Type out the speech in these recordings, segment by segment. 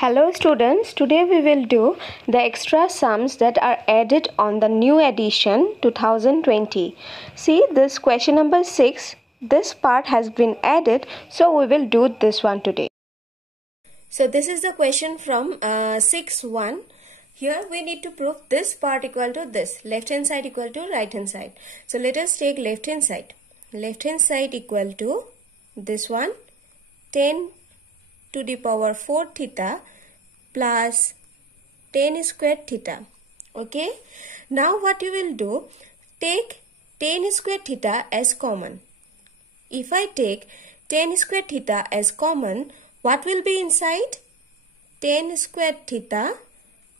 Hello students, today we will do the extra sums that are added on the new edition 2020. See this question number 6, this part has been added, so we will do this one today. So this is the question from 6.1. Here we need to prove this part equal to this, left hand side equal to right hand side. So let us take left hand side. Left hand side equal to this one, 10 to the power 4 theta plus 10 square theta. Okay. Now what you will do, take 10 square theta as common. If I take 10 square theta as common, what will be inside? 10 square theta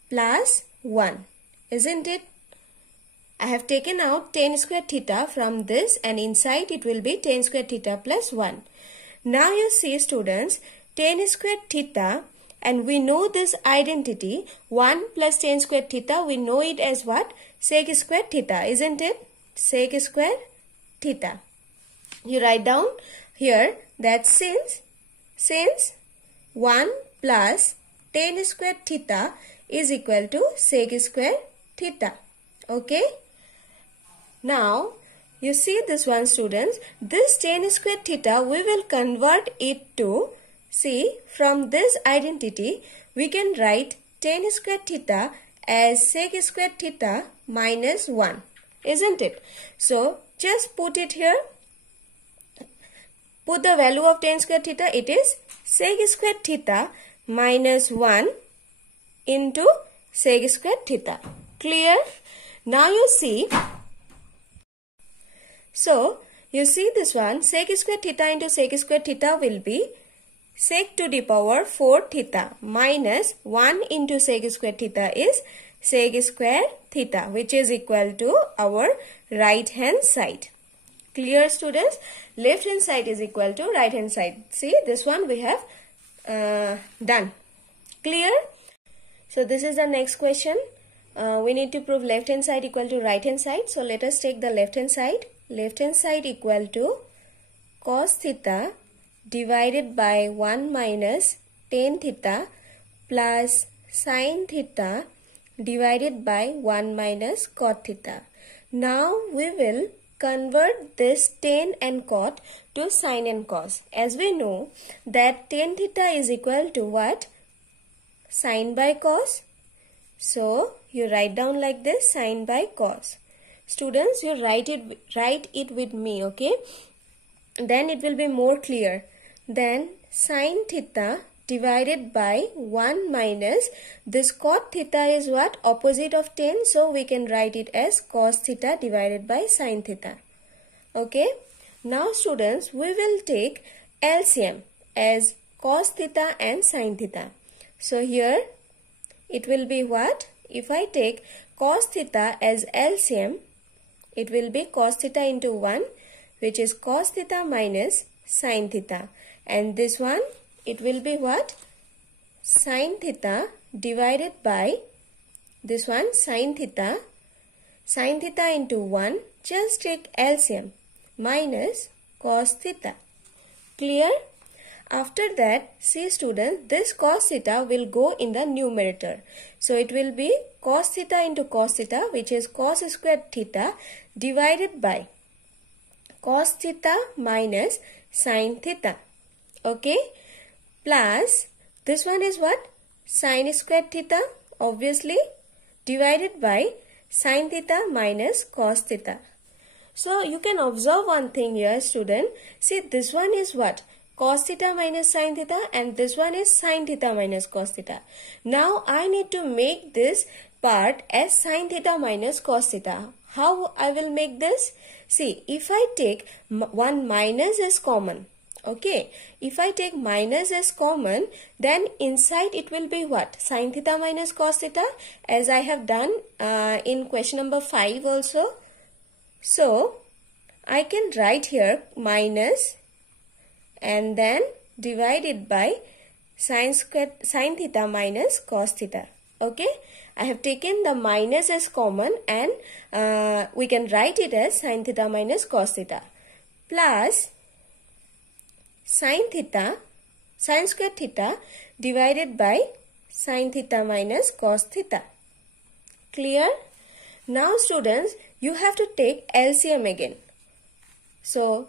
plus 1. Isn't it? I have taken out 10 square theta from this and inside it will be 10 square theta plus 1. Now you see students, 10 square theta, and we know this identity, 1 plus 10 square theta, we know it as what? Sec square theta, isn't it? Sec square theta. You write down here that since 1 plus 10 square theta is equal to sec square theta. Okay. Now, you see this one students, this 10 square theta, we will convert it to, see, from this identity, we can write 10 square theta as sec square theta minus 1. Isn't it? So, just put it here. Put the value of 10 square theta. It is sec square theta minus 1 into sec square theta. Clear? Now you see. So, you see this one, sec square theta into sec square theta will be sec to the power 4 theta minus 1 into sec square theta is sec square theta, which is equal to our right hand side. Clear students? Left hand side is equal to right hand side. See, this one we have done. Clear? So this is the next question. We need to prove left hand side equal to right hand side. So let us take the left hand side. Left hand side equal to cos theta divided by 1 minus 10 theta plus sin theta divided by 1 minus cot theta. Now we will convert this 10 and cot to sin and cos. As we know that 10 theta is equal to what? Sin by cos. So you write down like this, sin by cos. Students, you write it with me, okay? Then it will be more clear. Then sin theta divided by 1 minus this cot theta is what? Opposite of 10. So we can write it as cos theta divided by sin theta. Okay. Now students, we will take LCM as cos theta and sin theta. So here it will be what? If I take cos theta as LCM, it will be cos theta into 1, which is cos theta minus sin theta. And this one, it will be what? Sin theta divided by this one, sin theta. Sin theta into 1, just take LCM, minus cos theta. Clear? After that, see students, this cos theta will go in the numerator. So it will be cos theta into cos theta, which is cos square theta divided by cos theta minus sin theta. Okay, plus this one is what? Sin square theta, obviously, divided by sin theta minus cos theta. So you can observe one thing here, student. See, this one is what? Cos theta minus sin theta, and this one is sin theta minus cos theta. Now I need to make this part as sin theta minus cos theta. How I will make this? See, if I take one minus as common, okay, if I take minus as common, then inside it will be what? Sin theta minus cos theta, as I have done in question number 5 also. So I can write here minus and then divided by sin theta minus cos theta. Okay, I have taken the minus as common and we can write it as sin theta minus cos theta plus sin square theta divided by sin theta minus cos theta. Clear? Now students, you have to take LCM again. So,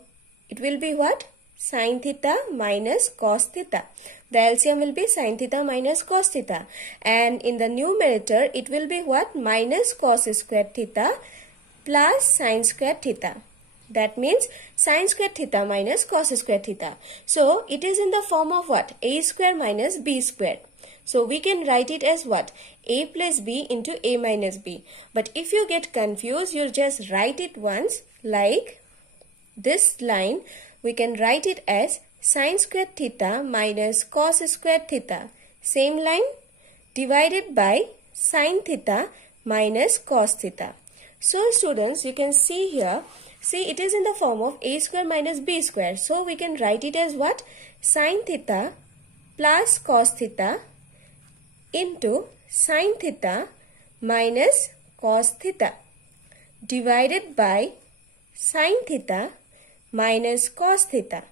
it will be what? Sin theta minus cos theta. The LCM will be sin theta minus cos theta. And in the numerator, it will be what? Minus cos squared theta plus sin squared theta. That means sin squared theta minus cos squared theta. So, it is in the form of what? A square minus B square. So, we can write it as what? A plus B into A minus B. But if you get confused, you'll just write it once like this line. We can write it as sin squared theta minus cos squared theta. Same line divided by sin theta minus cos theta. So students, you can see here, see it is in the form of a square minus b square. So we can write it as what? Sin theta plus cos theta into sin theta minus cos theta divided by sin theta minus cos theta.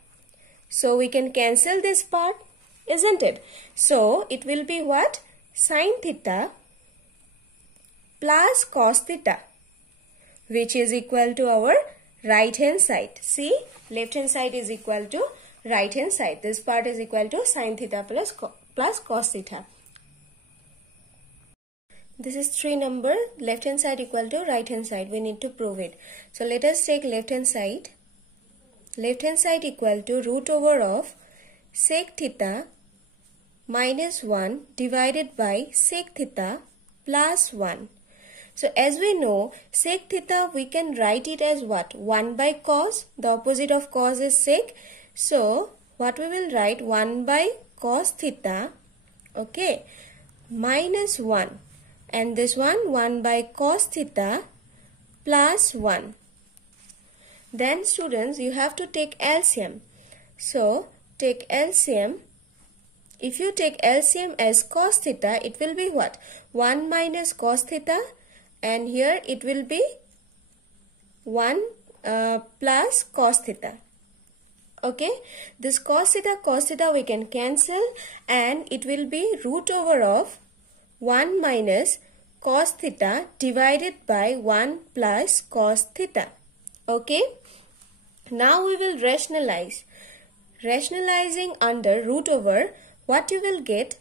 So we can cancel this part, isn't it? So it will be what? Sin theta plus cos theta, which is equal to our right hand side. See, left hand side is equal to right hand side. This part is equal to sin theta plus cos theta. This is 3 number, left hand side equal to right hand side. We need to prove it. So let us take left hand side. Left hand side equal to root over of sec theta minus 1 divided by sec theta plus 1. So as we know, sec theta we can write it as what? 1 by cos. The opposite of cos is sec. So what we will write? 1 by cos theta, okay, minus 1. And this one 1 by cos theta plus 1. Then students, you have to take LCM. So take LCM. If you take LCM as cos theta, it will be what? 1 minus cos theta, and here it will be 1 plus cos theta. Okay, this cos theta we can cancel, and it will be root over of 1 minus cos theta divided by 1 plus cos theta. Okay, now we will rationalize. Rationalizing under root over, what you will get?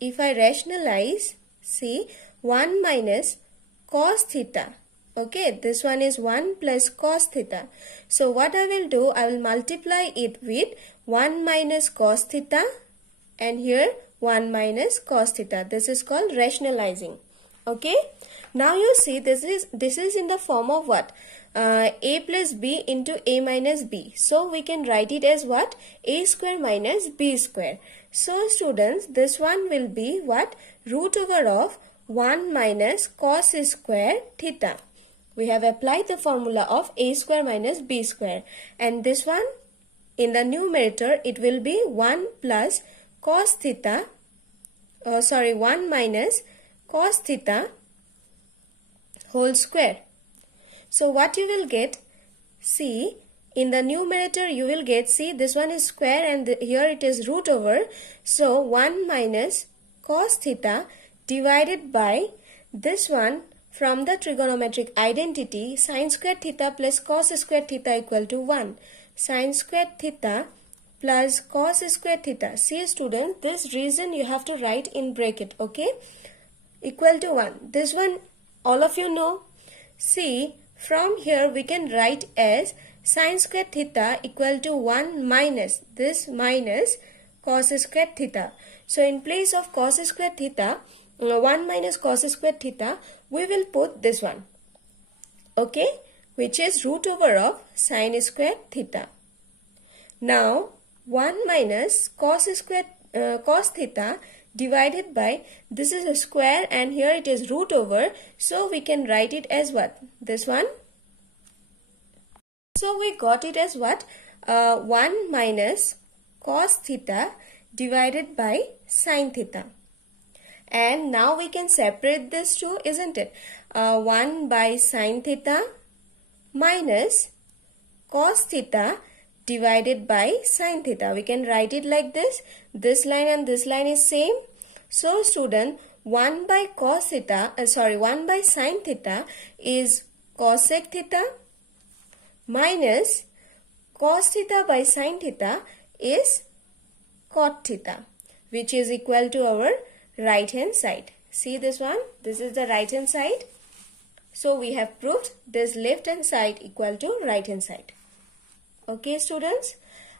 If I rationalize, see, 1 minus cos theta. Okay, this one is 1 plus cos theta. So what I will do, I will multiply it with 1 minus cos theta, and here 1 minus cos theta. This is called rationalizing. Okay, now you see this is in the form of what? A plus b into a minus b. So we can write it as what? A square minus b square. So students, this one will be what? Root over of 1 minus cos square theta. We have applied the formula of a square minus b square, and this one in the numerator it will be 1 plus cos theta, 1 minus cos theta whole square. So what you will get? See, in the numerator you will get, see, this one is square and here it is root over. So 1 minus cos theta divided by this one, from the trigonometric identity, sin squared theta plus cos squared theta equal to 1. Sin squared theta plus cos squared theta. See students, this reason you have to write in bracket, okay? Equal to 1. This one all of you know. See, from here we can write as sin squared theta equal to 1 minus this minus cos squared theta. So in place of cos squared theta, 1 minus cos squared theta, we will put this one, okay, which is root over of sin squared theta. Now 1 minus cos theta divided by, this is a square and here it is root over, so we can write it as what? This one. So we got it as what? 1 minus cos theta divided by sin theta. And now we can separate this two, isn't it? 1 by sin theta minus cos theta divided by sin theta. We can write it like this. This line and this line is same. So student, 1 by cos theta, 1 by sin theta is cosec theta minus cos theta by sin theta is cot theta, which is equal to our right hand side. See this one? This is the right hand side. So we have proved this left hand side equal to right hand side. Okay students?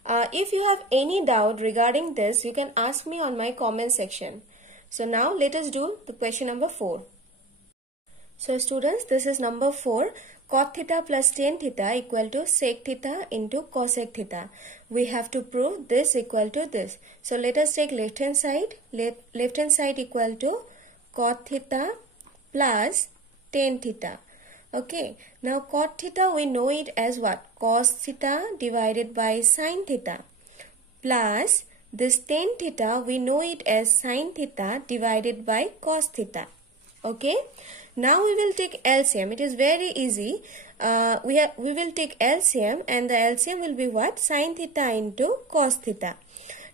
If you have any doubt regarding this, you can ask me on my comment section. So now let us do the question number 4. So students, this is number 4. Cot theta plus tan theta equal to sec theta into cosec theta. We have to prove this equal to this. So let us take left hand side. Left hand side equal to cot theta plus tan theta. Okay, now cot theta we know it as what? Cos theta divided by sin theta plus this tan theta we know it as sin theta divided by cos theta. Okay, now we will take LCM. It is very easy. We will take LCM, and the LCM will be what? Sin theta into cos theta.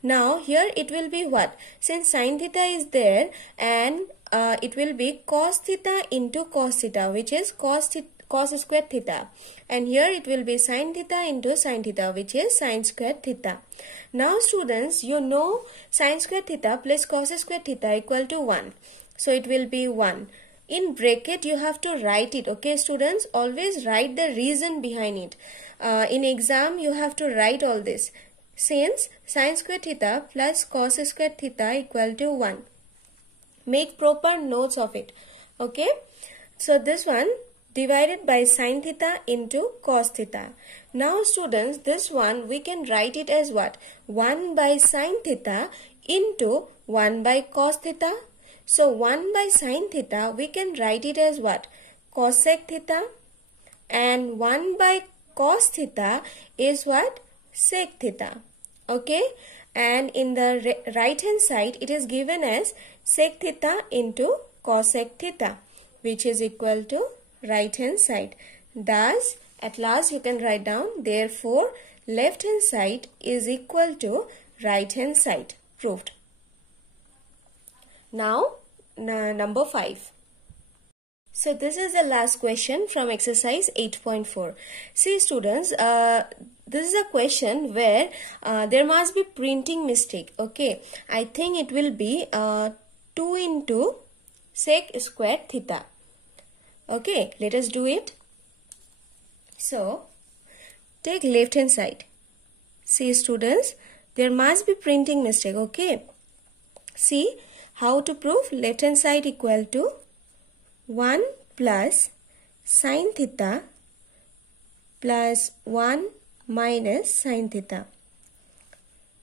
Now here it will be what? Since sin theta is there, and it will be cos theta into cos theta, which is cos square theta, and here it will be sin theta into sin theta, which is sin square theta. Now students, you know sin square theta plus cos square theta equal to 1. So it will be 1. In bracket you have to write it. Okay students, always write the reason behind it. In exam you have to write all this. Since sin square theta plus cos square theta equal to 1. Make proper notes of it. Okay. So this one divided by sin theta into cos theta. Now students, this one we can write it as what? 1 by sin theta into 1 by cos theta. So 1 by sin theta we can write it as what? Cosec theta, and 1 by cos theta is what? Sec theta. Okay, and in the right hand side it is given as sec theta into cosec theta, which is equal to right hand side. Thus at last you can write down, therefore left hand side is equal to right hand side. Proved. Now number 5. So this is the last question from exercise 8.4. See students, this is a question where there must be printing mistake. Okay, I think it will be 2 into sec square theta. Okay, let us do it. So take left hand side. See students, there must be printing mistake. Okay, see how to prove. Left hand side equal to 1 plus sin theta plus 1 minus sin theta.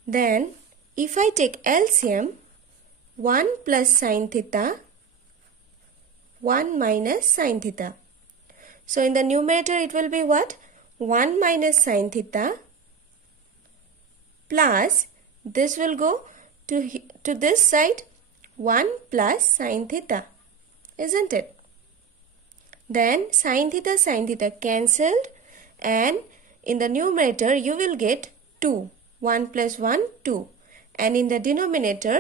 Then if I take LCM, 1 plus sin theta, 1 minus sin theta. So in the numerator it will be what? 1 minus sin theta plus this will go to this side, 1 plus sin theta, isn't it? Then sin theta cancelled, and in the numerator you will get 2. 1 plus 1, 2. And in the denominator,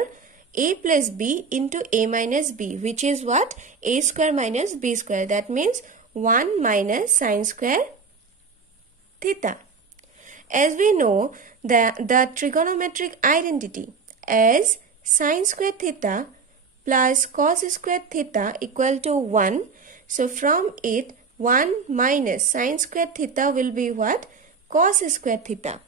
a plus b into a minus b, which is what? A square minus b square. That means 1 minus sin square theta. As we know, the trigonometric identity as sin square theta plus cos square theta equal to 1. So from it, 1 minus sin square theta will be what? Cos square theta.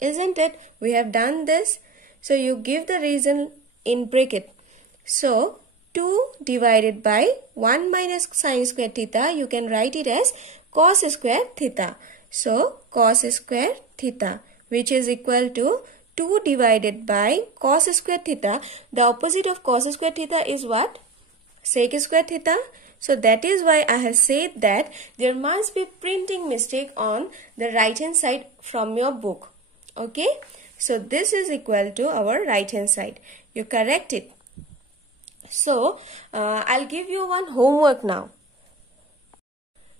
Isn't it? We have done this. So you give the reason in bracket. So 2 divided by 1 minus sin square theta, you can write it as cos square theta. So cos square theta, which is equal to 2 divided by cos square theta. The opposite of cos square theta is what? Sec square theta. So that is why I have said that there must be printing mistake on the right hand side from your book. Okay. So this is equal to our right hand side. You correct it. So I'll give you one homework now.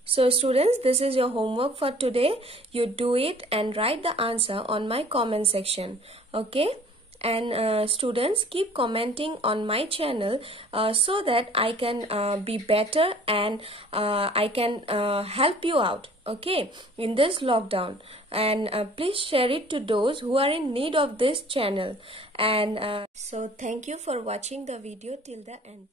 So students, this is your homework for today. You do it and write the answer on my comment section. Okay. and students, keep commenting on my channel so that I can be better and I can help you out, okay, in this lockdown. And please share it to those who are in need of this channel. And so thank you for watching the video till the end.